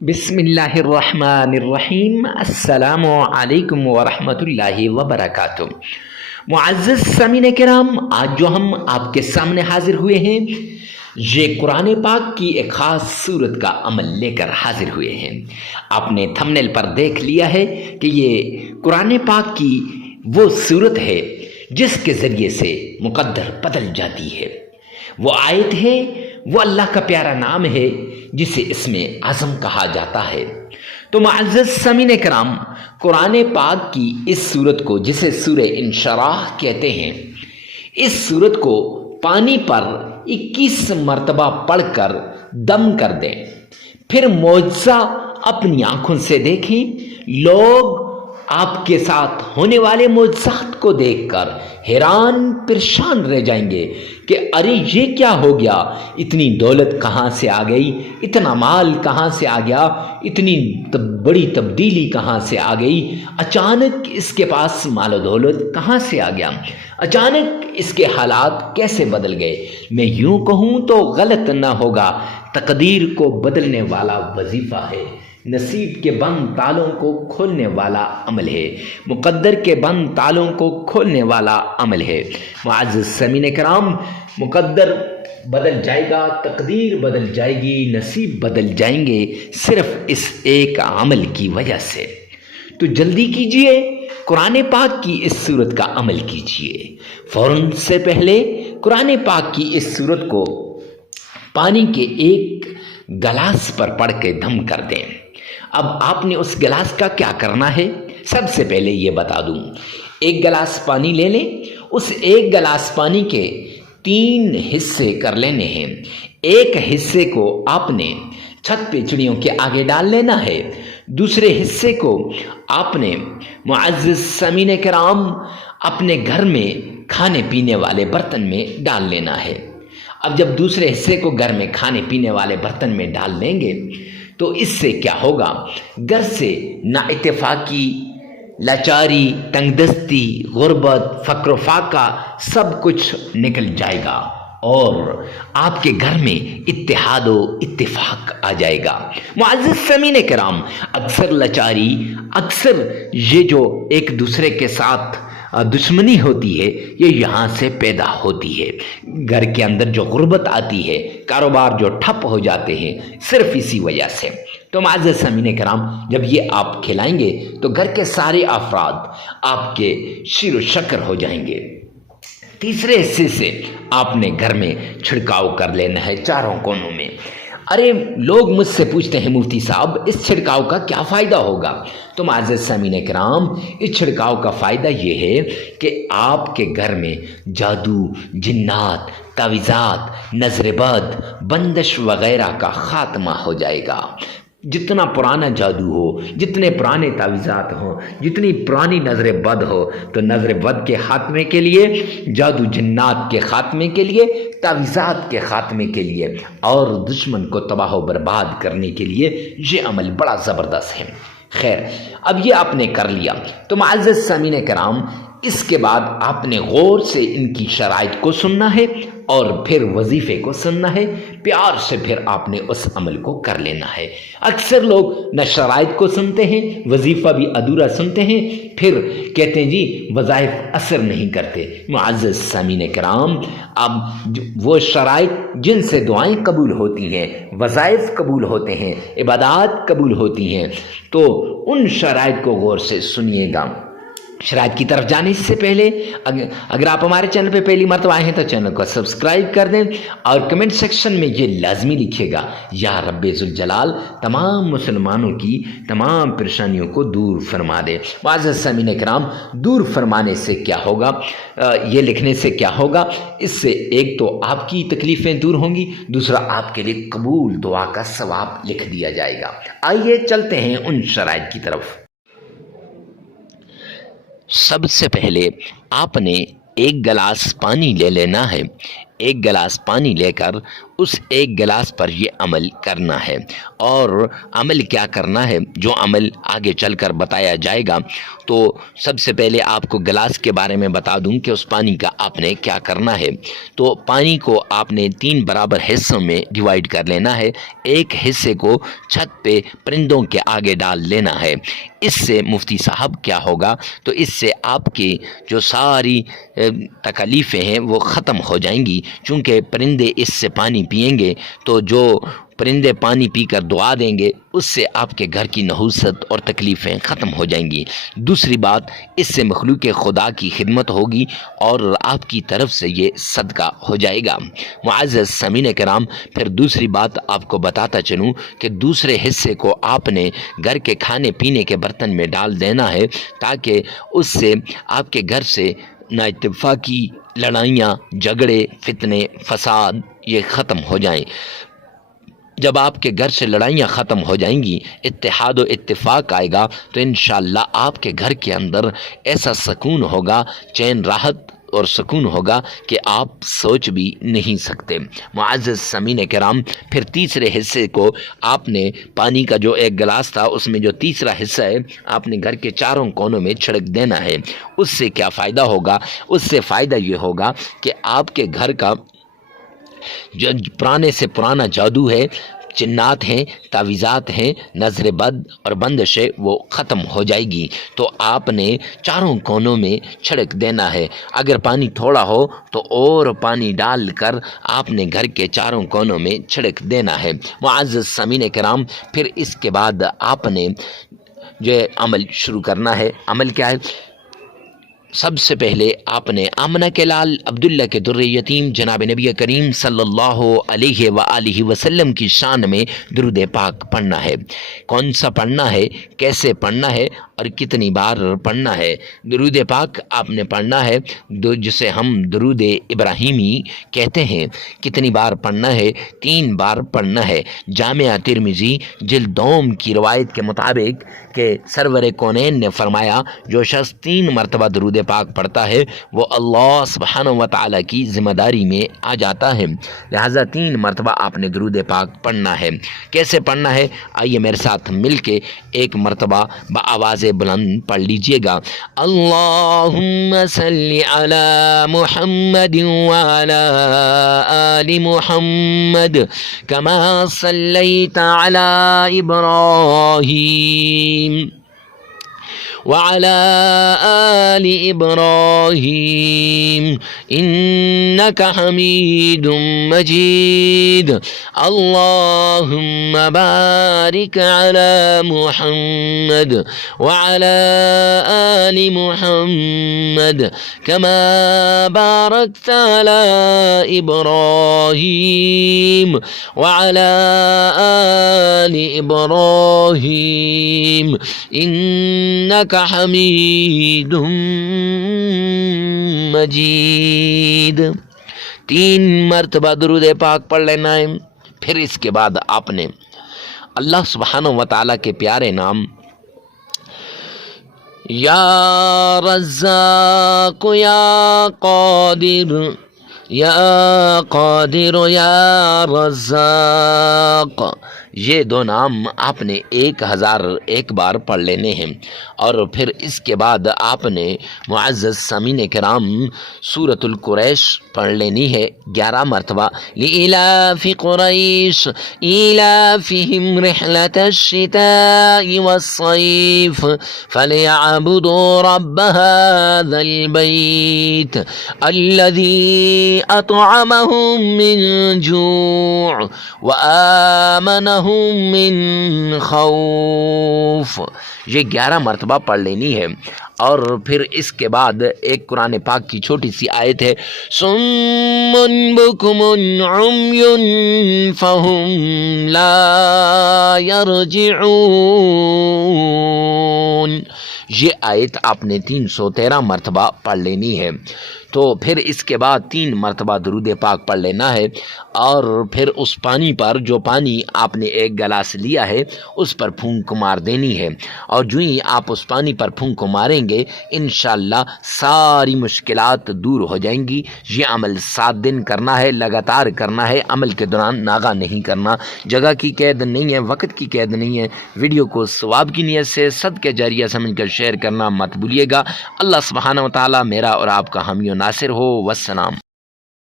बिस्मिल्लाहिर्रहमानिर्रहीम। अस्सलामु अलैकुम वरहमतुल्लाहि वबरकातुह। मुअज़्ज़ज़ सामीन किराम, आज जो हम आपके सामने हाजिर हुए हैं, ये कुरान पाक की एक ख़ास सूरत का अमल लेकर हाजिर हुए हैं। आपने थंबनेल पर देख लिया है कि ये कुरान पाक की वो सूरत है जिसके ज़रिए से मुक़द्दर बदल जाती है। वो आयत है, वो अल्लाह का प्यारा नाम है जिसे इसमें आज़म कहा जाता है। तो मुअज़्ज़ज़ सामीन किराम, कुरान पाक की इस सूरत को, जिसे सूरह इंशराह कहते हैं, इस सूरत को पानी पर 21 मरतबा पढ़कर दम कर दें, फिर मौजज़ा अपनी आँखों से देखें। लोग आपके साथ होने वाले मौजज़ात को देखकर हैरान परेशान रह जाएंगे कि अरे ये क्या हो गया, इतनी दौलत कहाँ से आ गई, इतना माल कहाँ से आ गया, इतनी बड़ी तब्दीली कहाँ से आ गई, अचानक इसके पास माल दौलत कहाँ से आ गया, अचानक इसके हालात कैसे बदल गए। मैं यूँ कहूँ तो गलत ना होगा, तकदीर को बदलने वाला वजीफ़ा है, नसीब के बंद तालों को खोलने वाला अमल है, मुक़द्दर के बंद तालों को खोलने वाला अमल है। मुअज़्ज़ज़ सामीन किराम, मुक़द्दर बदल जाएगा, तकदीर बदल जाएगी, नसीब बदल जाएंगे सिर्फ़ इस एक अमल की वजह से। तो जल्दी कीजिए, कुरान पाक की इस सूरत का अमल कीजिए। फ़ौरन से पहले कुरान पाक की इस सूरत को पानी के एक गिलास पर पढ़ के दम कर दें। अब आपने उस गिलास का क्या करना है, सबसे पहले ये बता दूं। एक गिलास पानी ले लें, उस एक गिलास पानी के 3 हिस्से कर लेने हैं। एक हिस्से को आपने छत पे चिड़ियों के आगे डाल लेना है, दूसरे हिस्से को आपने मुअज़्ज़ज़ सामीन किराम अपने घर में खाने पीने वाले बर्तन में डाल लेना है। अब जब दूसरे हिस्से को घर में खाने पीने वाले बर्तन में डाल लेंगे तो इससे क्या होगा, घर से नाइत्तेफाकी, लाचारी, तंगदस्ती, गुर्बत, फ़क्र फाका सब कुछ निकल जाएगा और आपके घर में इत्तेहाद व इत्तिफाक आ जाएगा। मुअज़्ज़ज़ सामीन किराम, अक्सर लाचारी, अक्सर ये जो एक दूसरे के साथ दुश्मनी होती है, ये यहाँ से पैदा होती है। घर के अंदर जो गुर्बत आती है, कारोबार जो ठप हो जाते हैं, सिर्फ इसी वजह से। तो मुअज़्ज़ज़ सामीन किराम, जब ये आप खिलाएंगे तो घर के सारे अफराद आपके शिर शक्र हो जाएंगे। तीसरे हिस्से से आपने घर में छिड़काव कर लेना है चारों कोनों में। अरे लोग मुझसे पूछते हैं, मुफ्ती साहब इस छिड़काव का क्या फ़ायदा होगा? तो मुअज़्ज़ज़ सामीन किराम, इस छिड़काव का फ़ायदा ये है कि आपके घर में जादू, जिन्नात, तावीज़ात, नज़र बद, बंदिश वग़ैरह का ख़ात्मा हो जाएगा। जितना पुराना जादू हो, जितने पुराने तावीज़ात हों, जितनी पुरानी नज़र बद हो, तो नज़र बद के ख़ात्मे के लिए, जादू जिन्नात के ख़ात्मे के लिए, तावीज़ात के ख़ात्मे के लिए और दुश्मन को तबाह व बर्बाद करने के लिए ये अमल बड़ा ज़बरदस्त है। खैर, अब ये आपने कर लिया तो मुअज़्ज़ज़ सामीन किराम, इसके बाद आपने गौर से इनकी शराइत को सुनना है और फिर वजीफ़े को सुनना है। प्यार से फिर आपने उस अमल को कर लेना है। अक्सर लोग न शराइत को सुनते हैं, वजीफ़ा भी अधूरा सुनते हैं, फिर कहते हैं जी वज़ाइफ असर नहीं करते। मुअज़्ज़ज़ सामीन किराम, अब वो शराइत जिनसे दुआएं कबूल होती हैं, वज़ाइफ कबूल होते हैं, इबादत कबूल होती हैं, तो उन शराइत को गौर से सुनिएगा। शराइत की तरफ जाने से पहले अगर आप हमारे चैनल पे पहली मर्तबा आए हैं तो चैनल को सब्सक्राइब कर दें और कमेंट सेक्शन में ये लाजमी लिखिएगा, या रब्बे ज़ुल जलाल तमाम मुसलमानों की तमाम परेशानियों को दूर फरमा दे। मुअज़्ज़ज़ सामीन किराम, दूर फरमाने से क्या होगा, ये लिखने से क्या होगा, इससे एक तो आपकी तकलीफ़ें दूर होंगी, दूसरा आपके लिए कबूल दुआ का सवाब लिख दिया जाएगा। आइए चलते हैं उन शराइत की तरफ। सबसे पहले आपने एक गिलास पानी ले लेना है। एक गिलास पानी लेकर اس ایک گلاس پر یہ عمل کرنا ہے۔ اور عمل کیا کرنا ہے، جو عمل آگے چل کر بتایا جائے گا، تو سب سے پہلے آپ کو گلاس کے بارے میں بتا دوں کہ اس پانی کا آپ نے کیا کرنا ہے۔ تو پانی کو آپ نے 3 برابر حصوں میں ڈیوائیڈ کر لینا ہے۔ ایک حصے کو چھت پہ پرندوں کے آگے ڈال لینا ہے۔ اس سے مفتی صاحب کیا ہوگا، تو اس سے آپ کی جو ساری تکالیفیں ہیں وہ ختم ہو جائیں گی، چونکہ پرندے اس سے پانی پئیں گے تو جو پرندے پانی پی کر دعا دیں گے، اس سے آپ کے گھر کی نحوست اور تکلیفیں ختم ہو جائیں گی۔ دوسری بات، اس سے مخلوق خدا کی خدمت ہوگی اور آپ کی طرف سے یہ صدقہ ہو جائے گا۔ معزز سامعین کرام، پھر دوسری بات آپ کو بتاتا چلوں کہ دوسرے حصے کو آپ نے گھر کے کھانے پینے کے برتن میں ڈال دینا ہے، تاکہ اس سے آپ کے گھر سے نا اتفاقی، لڑائیاں، جھگڑے، فتنے، فساد یہ ختم ہو جائیں۔ جب آپ کے گھر سے لڑائیاں ختم ہو جائیں گی، اتحاد و اتفاق آئے گا، تو انشاءاللہ آپ کے گھر کے اندر ایسا سکون ہوگا، چین راحت اور سکون ہوگا کہ آپ سوچ بھی نہیں سکتے۔ معزز سامعین کرام، پھر تیسرے حصے کو آپ نے پانی کا جو ایک گلاس تھا، اس میں جو تیسرا حصہ ہے، آپ نے گھر کے چاروں کونوں میں چھڑک دینا ہے۔ اس سے کیا فائدہ ہوگا؟ اس سے فائدہ یہ ہوگا کہ آپ کے گھر کا جو پرانے سے پرانا جادو ہے، جنات ہیں، تعویذات ہیں، نظر بد اور بندش ہے، وہ ختم ہو جائے گی۔ تو آپ نے چاروں کونوں میں چھڑک دینا ہے۔ اگر پانی تھوڑا ہو تو اور پانی ڈال کر آپ نے گھر کے چاروں کونوں میں چھڑک دینا ہے۔ معزز سامعین کرام، پھر اس کے بعد آپ نے جو عمل شروع کرنا ہے۔ عمل کیا ہے؟ سب سے پہلے آپ نے آمنہ کے لال عبداللہ کے در یتیم جناب نبی کریم صلی اللہ علیہ وآلہ وسلم کی شان میں درود پاک پڑھنا ہے۔ کون سا پڑھنا ہے، کیسے پڑھنا ہے اور کتنی بار پڑھنا ہے؟ درود پاک آپ نے پڑھنا ہے جسے ہم درود ابراہیمی کہتے ہیں۔ کتنی بار پڑھنا ہے؟ 3 بار پڑھنا ہے۔ جامعہ ترمذی جلد دوم کی روایت کے مطابق کہ سرور کونین نے فرمایا، جو شخص 3 مرتبہ درود پاک پڑھتا ہے وہ اللہ سبحانہ و تعالیٰ کی ذمہ داری میں آ جاتا ہے۔ لہٰذا 3 مرتبہ آپ نے درود پاک پڑھنا ہے۔ کیسے پڑھنا ہے؟ آئیے میرے ساتھ مل کے ایک مرتبہ بآواز بلند پڑھ لیجئے گا۔ اللہم صلی علی محمد وعلی آل محمد کما صلیت علی ابراہیم وعلى آل إبراهيم إنك حميد مجيد اللهم بارك على محمد وعلى آل محمد كما باركت على إبراهيم وعلى آل إبراهيم إنك حمید مجید۔ 3 مرتبہ درود پاک پڑھ لینا ہے۔ پھر اس کے بعد آپ نے اللہ سبحانہ و تعالیٰ کے پیارے نام یا رزاق یا قادر یا قادر یا رزاق، یہ 2 نام آپ نے 1001 بار پڑھ لینے ہیں۔ اور پھر اس کے بعد آپ نے معزز سامعین کرام سورۃ القریش پڑھ لینی ہے 11 مرتبہ۔ لإلاف قریش إلافهم رحلة الشتاء والصيف فليعبدوا رب هذا البيت الذي أطعمهم من جوع وآمنهم من خوف، یہ 11 مرتبہ پڑھ لینی ہے۔ اور پھر اس کے بعد ایک قرآن پاک کی چھوٹی سی آیت ہے، صم بکم عمی فہم لا یرجعون، یہ آیت آپ نے 313 مرتبہ پڑھ لینی ہے۔ تو پھر اس کے بعد 3 مرتبہ درود پاک پڑھ لینا ہے، اور پھر اس پانی پر، جو پانی آپ نے ایک گلاس لیا ہے، اس پر پھونک مار دینی ہے۔ اور جو ہی آپ اس پانی پر پھونک ماریں کریں گے انشاءاللہ ساری مشکلات دور ہو جائیں گی۔ یہ عمل 7 دن کرنا ہے، لگاتار کرنا ہے، عمل کے دوران ناغہ نہیں کرنا، جگہ کی قید نہیں ہے، وقت کی قید نہیں ہے۔ ویڈیو کو ثواب کی نیت سے صدقہ جاریہ سمجھ کر شیئر کرنا مت بھولیے گا۔ اللہ سبحانہ و تعالی میرا اور آپ کا حامی و ناصر ہو۔ والسلام۔